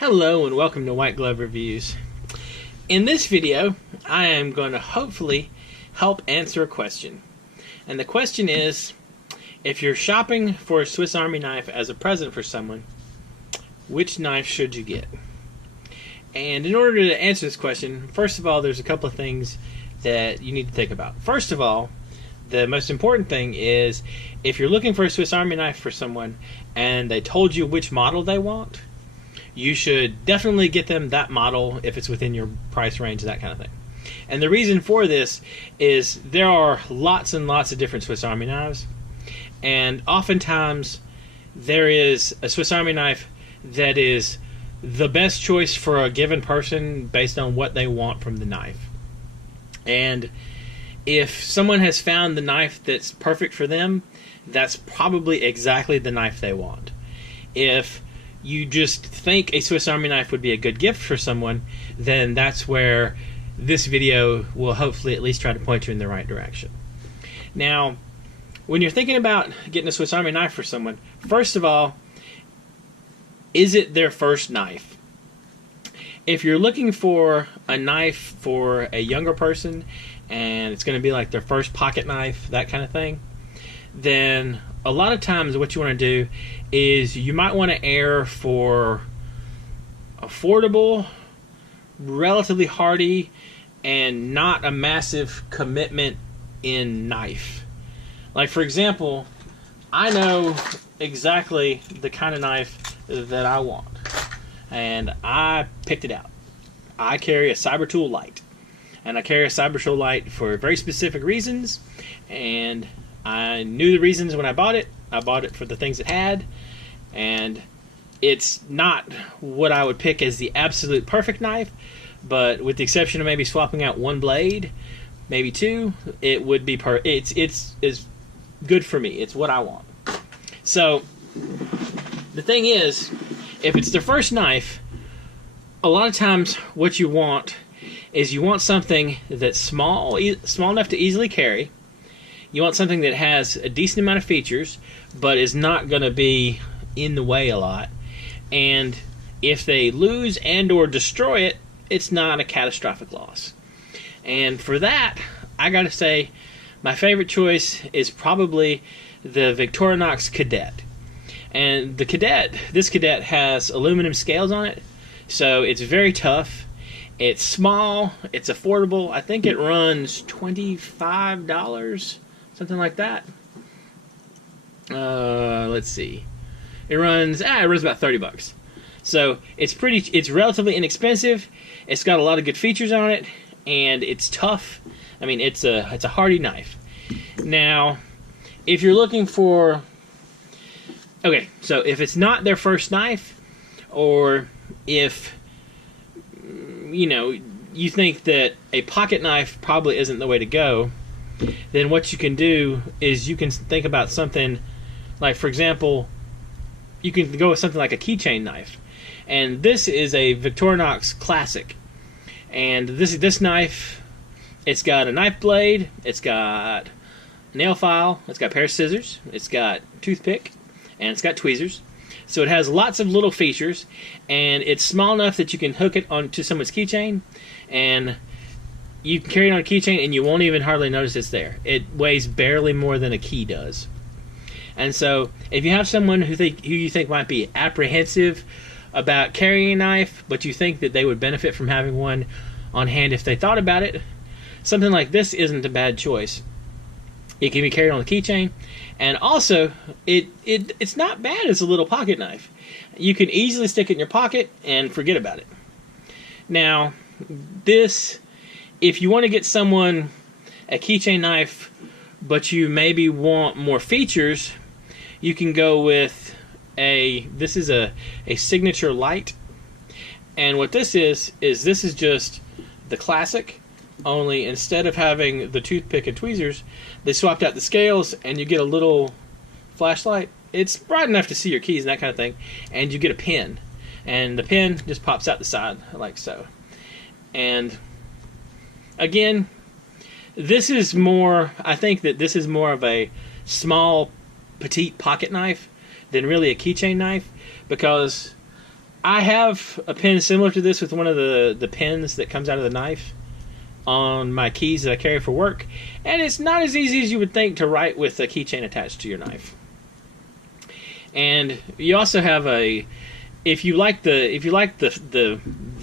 Hello and welcome to White Glove Reviews. In this video, I am going to hopefully help answer a question. And the question is, if you're shopping for a Swiss Army knife as a present for someone, which knife should you get? And in order to answer this question, first of all, there's a couple of things that you need to think about. First of all, the most important thing is, if you're looking for a Swiss Army knife for someone and they told you which model they want, you should definitely get them that model if it's within your price range, that kind of thing. And the reason for this is there are lots and lots of different Swiss Army knives, and oftentimes there is a Swiss Army knife that is the best choice for a given person based on what they want from the knife. And if someone has found the knife that's perfect for them, that's probably exactly the knife they want. If you just think a Swiss Army knife would be a good gift for someone, then that's where this video will hopefully at least try to point you in the right direction. Now, when you're thinking about getting a Swiss Army knife for someone, first of all, is it their first knife? If you're looking for a knife for a younger person and it's going to be like their first pocket knife, that kind of thing, then a lot of times what you want to do is you might want to err for affordable, relatively hardy, and not a massive commitment in knife. Like, for example, I know exactly the kind of knife that I want, and I picked it out. I carry a Cybertool Light, and I carry a Cybertool Light for very specific reasons, and I knew the reasons when I bought it. I bought it for the things it had, and it's not what I would pick as the absolute perfect knife, but with the exception of maybe swapping out one blade, maybe two, it would be it's good for me. It's what I want. So the thing is, if it's their first knife, a lot of times what you want is you want something that's small enough to easily carry. You want something that has a decent amount of features, but is not going to be in the way a lot. And if they lose and or destroy it, it's not a catastrophic loss. And for that, I got to say, my favorite choice is probably the Victorinox Cadet. And this Cadet has aluminum scales on it, so it's very tough. It's small, it's affordable. I think it runs $25. Something like that. Let's see. It runs about 30 bucks. So it's relatively inexpensive. It's got a lot of good features on it, and it's tough. I mean, it's a hardy knife. Now, if you're looking for, okay, so if it's not their first knife, or if you think that a pocket knife probably isn't the way to go, then what you can do is you can think about something like, for example, you can go with something like a Keychain Knife. And this is a Victorinox Classic. And this knife, it's got a knife blade, it's got a nail file, it's got a pair of scissors, it's got toothpick, and it's got tweezers. So it has lots of little features, and it's small enough that you can hook it onto someone's keychain, and you can carry it on a keychain and you won't even hardly notice it's there. It weighs barely more than a key does. And so if you have someone who you think might be apprehensive about carrying a knife, but you think that they would benefit from having one on hand if they thought about it, something like this isn't a bad choice. It can be carried on the keychain, and also it's not bad as a little pocket knife. You can easily stick it in your pocket and forget about it. Now, if you want to get someone a keychain knife, but you maybe want more features, you can go with this is a signature light. And what this is this is just the classic, only instead of having the toothpick and tweezers, they swapped out the scales and you get a little flashlight. It's bright enough to see your keys and that kind of thing, and you get a pin. And the pin just pops out the side like so. And again, I think that this is more of a small, petite pocket knife than really a keychain knife, because I have a pin similar to this with one of the pins that comes out of the knife on my keys that I carry for work, and it's not as easy as you would think to write with a keychain attached to your knife. And you also have a, if you like the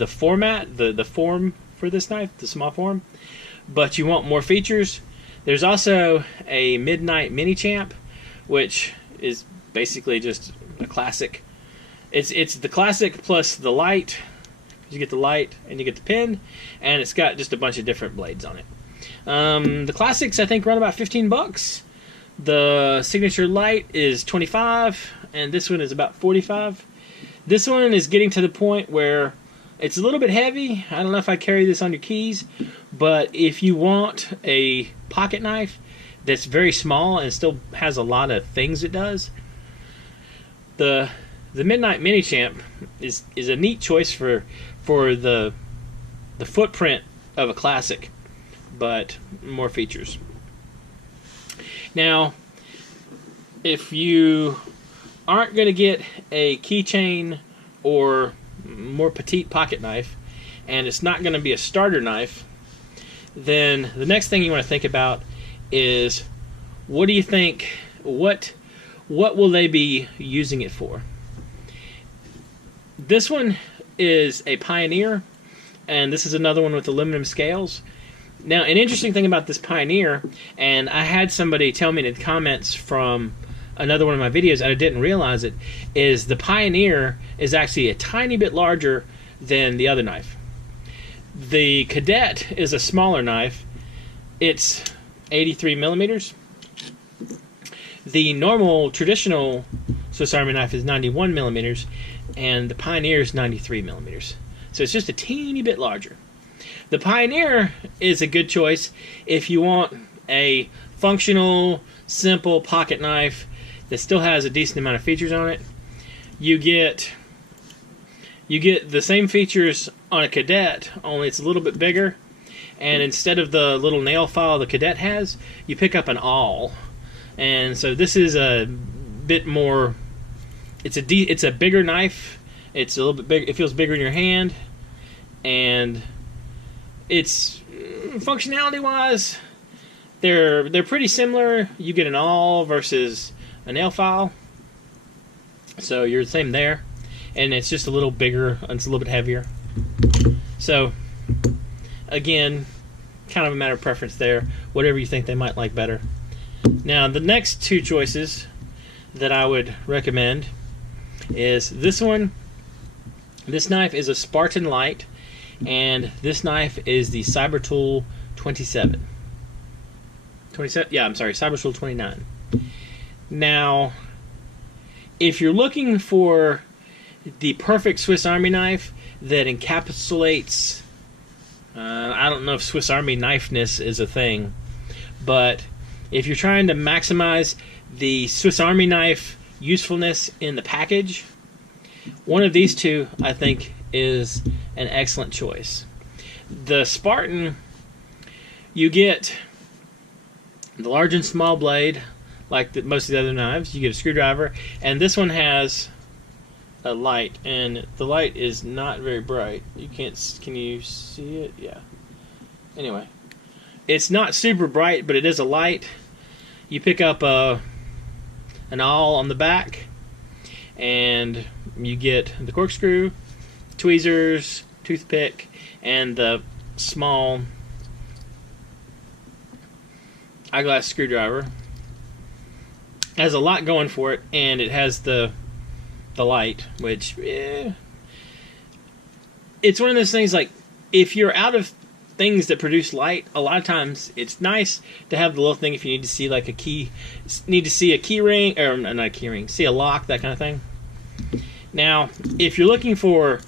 format, the form for this knife, the small form, but you want more features, there's also a Midnight Mini Champ, which is basically just a classic. It's the classic plus the light. You get the light and you get the pin, and it's got just a bunch of different blades on it. The classics I think run about $15. The signature light is $25, and this one is about $45. This one is getting to the point where it's a little bit heavy. I don't know if I carry this on your keys, but if you want a pocket knife that's very small and still has a lot of things it does, the Midnight Mini Champ is a neat choice for the footprint of a classic, but more features. Now, if you aren't going to get a keychain or more petite pocket knife, and it's not going to be a starter knife, then the next thing you want to think about is, what do you think, what will they be using it for? This one is a Pioneer, and this is another one with aluminum scales. Now, an interesting thing about this Pioneer, and I had somebody tell me in the comments from another one of my videos, and I didn't realize it, is the Pioneer is actually a tiny bit larger than the other knife. The Cadet is a smaller knife. It's 83 millimeters. The normal, traditional Swiss Army knife is 91 millimeters, and the Pioneer is 93 millimeters. So it's just a teeny bit larger. The Pioneer is a good choice if you want a functional, simple pocket knife that still has a decent amount of features on it. You get the same features on a Cadet, only it's a little bit bigger. And instead of the little nail file the Cadet has, you pick up an awl. And so this is a bit more. It's a bigger knife. It's a little bit big. It feels bigger in your hand, and it's functionality-wise, they're pretty similar. You get an awl versus a nail file, so you're the same there, and it's just a little bigger. It's a little bit heavier. So again, kind of a matter of preference there. Whatever you think they might like better. Now, the next two choices that I would recommend is this one. This knife is a Spartan Light, and this knife is the Cybertool 27. 27? Yeah, I'm sorry, Cybertool 29. Now, if you're looking for the perfect Swiss Army knife that encapsulates, I don't know if Swiss Army knifeness is a thing, but if you're trying to maximize the Swiss Army knife usefulness in the package, one of these two, I think, is an excellent choice. The Spartan, you get the large and small blade, like most of the other knives. You get a screwdriver, and this one has a light, and the light is not very bright. You can't. Can you see it? Yeah. Anyway, it's not super bright, but it is a light. You pick up an awl on the back, and you get the corkscrew, tweezers, toothpick, and the small eyeglass screwdriver. It has a lot going for it, and it has the light, which it's one of those things, like, if you're out of things that produce light, a lot of times it's nice to have the little thing if you need to see like a key, see a key ring, or not a key ring, see a lock, that kind of thing. Now, if you're looking for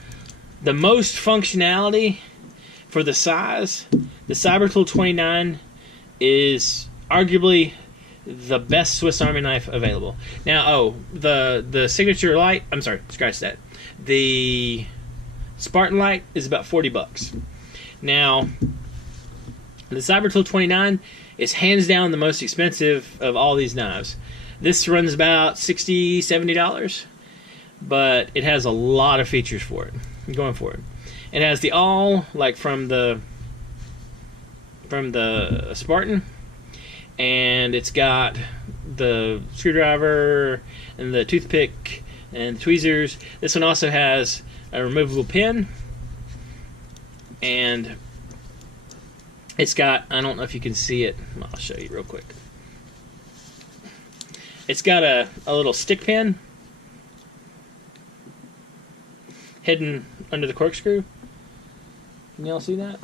the most functionality for the size, the Cybertool 29 is arguably the best Swiss Army knife available. Now, the signature light, I'm sorry, scratch that. The Spartan Light is about $40. Now, the Cybertool 29 is hands down the most expensive of all these knives. This runs about $60, $70. but it has a lot of features for it. I'm going for it. It has the awl, like from the Spartan, and it's got the screwdriver and the toothpick and the tweezers. This one also has a removable pin, and it's got, I don't know if you can see it, I'll show you real quick. It's got a little stick pin hidden under the corkscrew. Can y'all see that?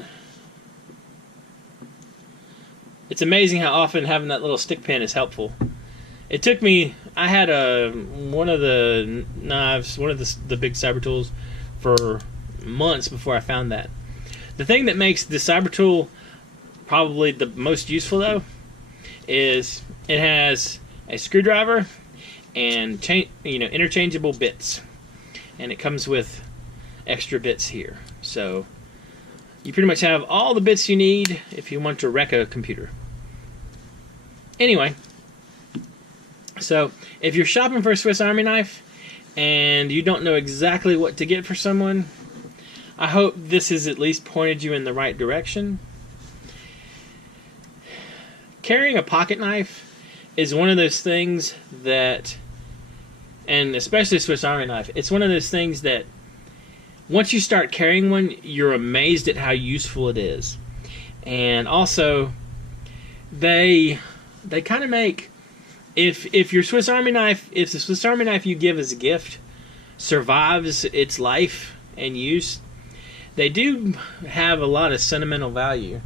It's amazing how often having that little stick pin is helpful. It took me, I had one of the knives, one of the big cyber tools for months before I found that. The thing that makes the cyber tool probably the most useful though is it has a screwdriver and interchangeable bits, and it comes with extra bits here. So you pretty much have all the bits you need if you want to wreck a computer. Anyway, so if you're shopping for a Swiss Army knife and you don't know exactly what to get for someone, I hope this has at least pointed you in the right direction. Carrying a pocket knife is one of those things that, and especially a Swiss Army knife, it's one of those things that once you start carrying one, you're amazed at how useful it is. And also, they kind of make, if your Swiss Army knife, if the Swiss Army knife you give as a gift survives its life and use, they do have a lot of sentimental value.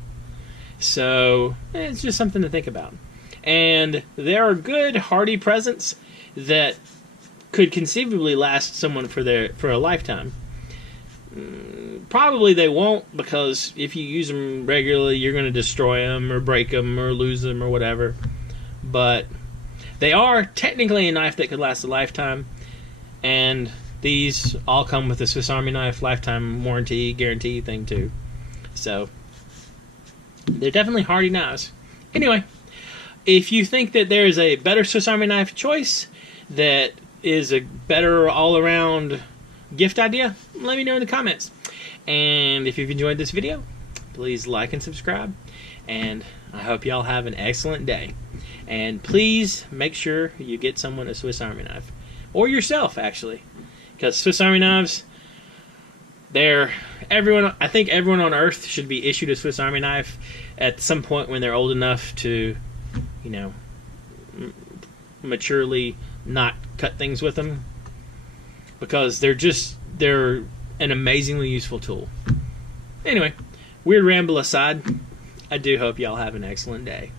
So it's just something to think about. And there are good, hardy presents that could conceivably last someone for a lifetime. Probably they won't, because if you use them regularly, you're going to destroy them or break them or lose them or whatever. But they are technically a knife that could last a lifetime, and these all come with a Swiss Army knife lifetime warranty guarantee thing too. So they're definitely hardy knives. Anyway, if you think that there is a better Swiss Army knife choice that is a better all-around gift idea, let me know in the comments. And if you've enjoyed this video, please like and subscribe. And I hope y'all have an excellent day. And please make sure you get someone a Swiss Army knife. Or yourself, actually. Because Swiss Army knives, I think everyone on Earth should be issued a Swiss Army knife at some point when they're old enough to, maturely not cut things with them. Because they're an amazingly useful tool. Anyway, weird ramble aside, I do hope y'all have an excellent day.